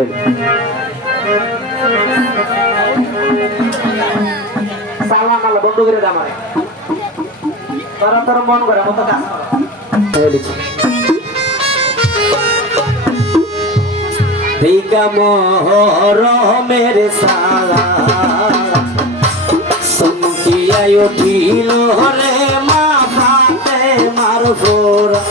ভাই সালাম আল্লাহ, বন্ধ করে দে আমারে। তোরা তোর মন করে, মতো কাজ হয়ে গেছে দিকা মহরমের সালা সমকিয়ায় উঠিল রে মা মার ফোরা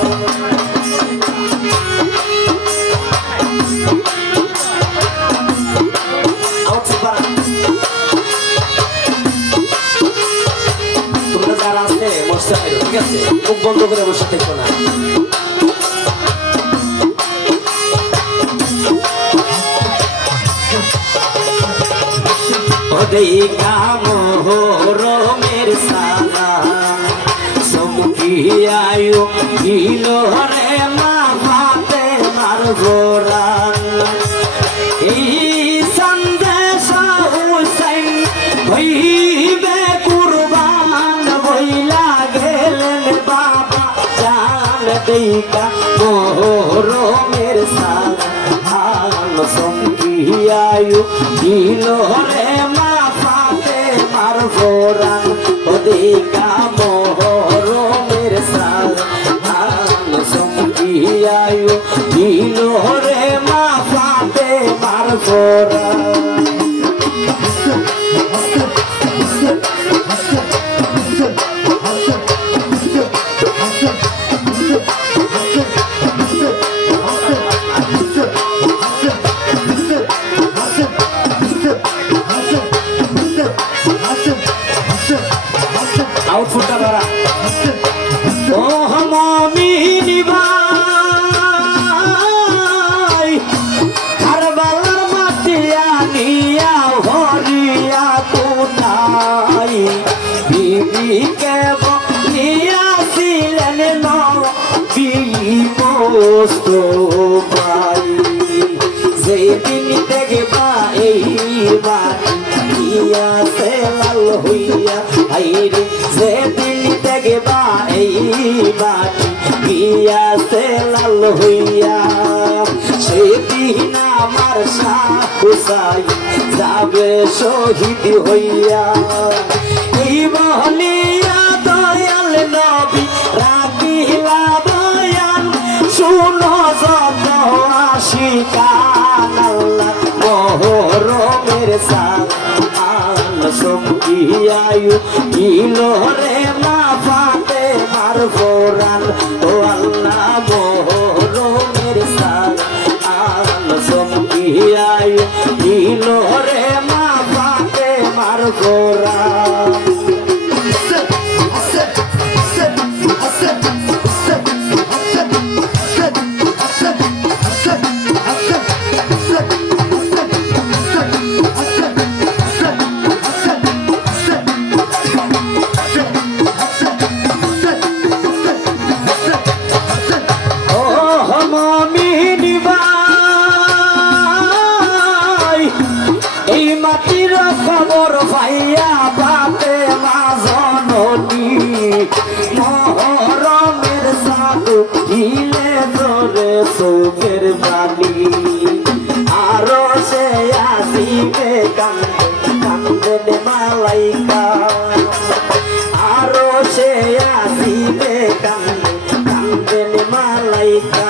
বন্ধ করে বসে থেকো না। ওদিকা মোহরমের সালা রে মা ফাতে মার গোরান দিকা মোহরমের সালা সমকিয়ায়ু দিল রে মা ফাতে মার গোরান ওদিকা মোহরমের ইয়াছে লাল হইয়া। সেদিন আমার সাহুসাই যাবে শহীদ হইয়া। এই বলিয়া দয়াল নবী, রাখিলা বয়ান শুনো যত আশিকান আল্লাহ মোহরমের সাল সঙ্গিয়ায়ু ইলো রে মা ফাতে ফোরান ও আল্লাহ মোহরমের সাল আল সঙ্গিয়ায়ু ইলো রে চোখের বালি আরও সে আসিবে কান্দে কান্দে মালাইকা। আরও সে আসিবে কান্দে কান্দেন মালাইকা।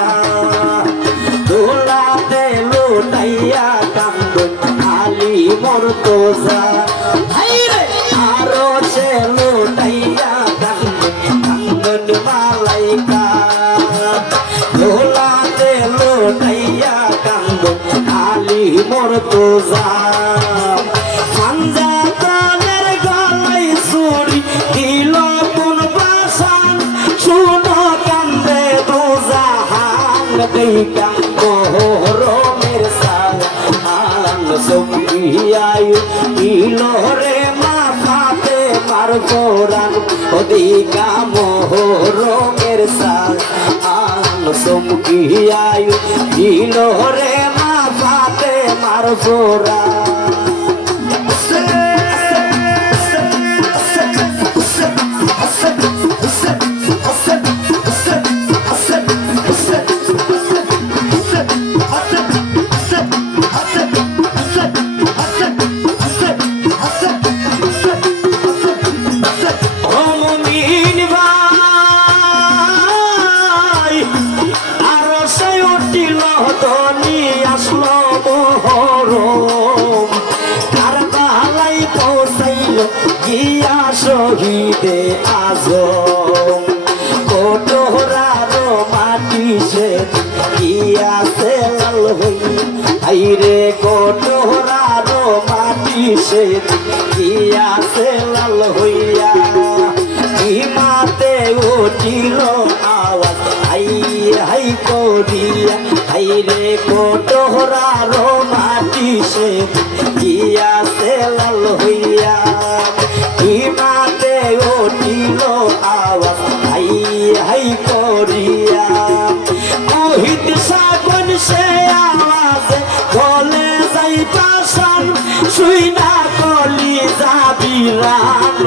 দোলাতে লুটাইয়া কান্দন আলি মোর সঙ্গিয়ায়ু দিল রে মা ফাতে মার কোরআন অধিকা মোহরমের সার। আন সঙ্গিয়ায়ু আয়ু রে মা ফাতে মার কোরআন শহীদে আজম। কোটোরার মাটি সে গিয়াছে লাল হই? আইরে কোটোরার মাটি সে গিয়াছে লাল হইয়া? ইমাতে উঠিল আওয়াজ, হাই হাই করিয়া। হাইরে কোটোরার মাটি সে গিয়াছে লাল হইয়া?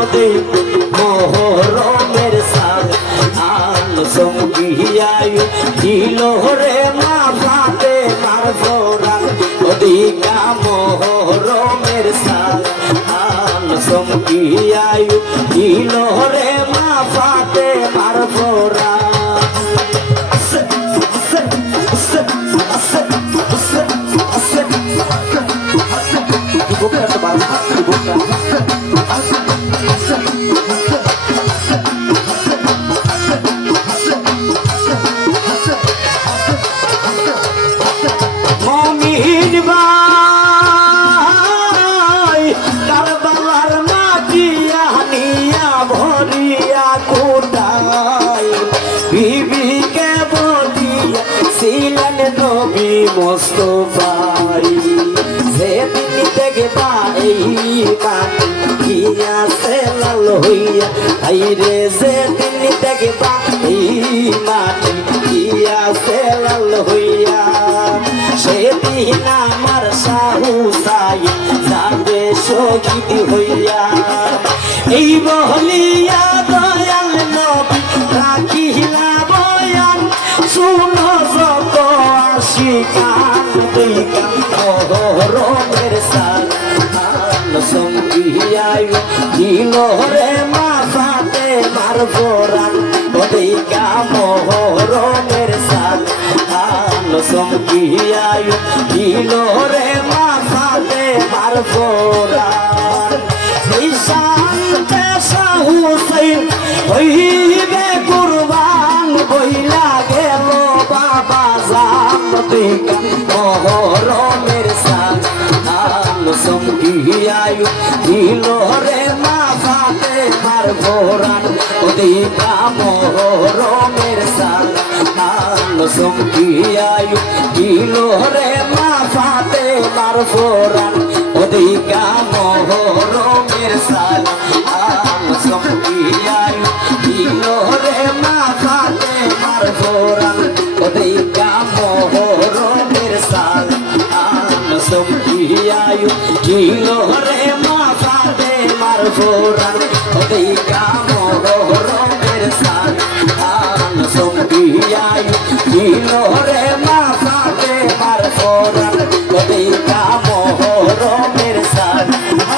রাম দে মোহরমের সাগ আন সঙ্গিয়ায় দিল মা ফাতে মার ফোরান ওদিকা মোহরমের সাগ আন সঙ্গিয়ায় দিল রে মা ফাতে মার ছিলেন নবী মোস্তফাই সেদিন থেকে পাই গিয়াছে লাল হইয়া আইরে সেদিন থেকে পাই মাটি গিয়াছে লাল হইয়া। সেদিন আমার সাহু সাই যাবে শহীদ হইয়া। এই বহলিয়া দিকা মহরমের সাল আন সঙ্গিয়ায় দিল রে মা ফাতে মার ফোরান ওদিকা মহরমের সাল আন সঙ্গিয়ায় দিল রে মা ফাতে মার ফোরান দিল রে মা ফাতে মার ভোরান ওদিকা মহরমের সাল। আল সঙ্গিয়ায়ু দিল রে মা ফাতে মার ভোরান ওদিকা মহরমের সাল। আল সঙ্গিয়ায়ু দিল রে মা ফাতে মার ভোরান ওদিকা মহরমের সাল। আল সঙ্গিয়ায়ু দিল মার ভোরান ওদিকা মহরমের সাল আল সঙ্গিয়ায়ু দিল রে মা ফাতে মার ভোরান ওদিকা মহরমের সাল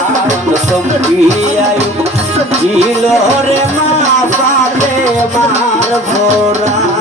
আল সঙ্গিয়ায়ু দিল রে মা ফাতে মার ভোরান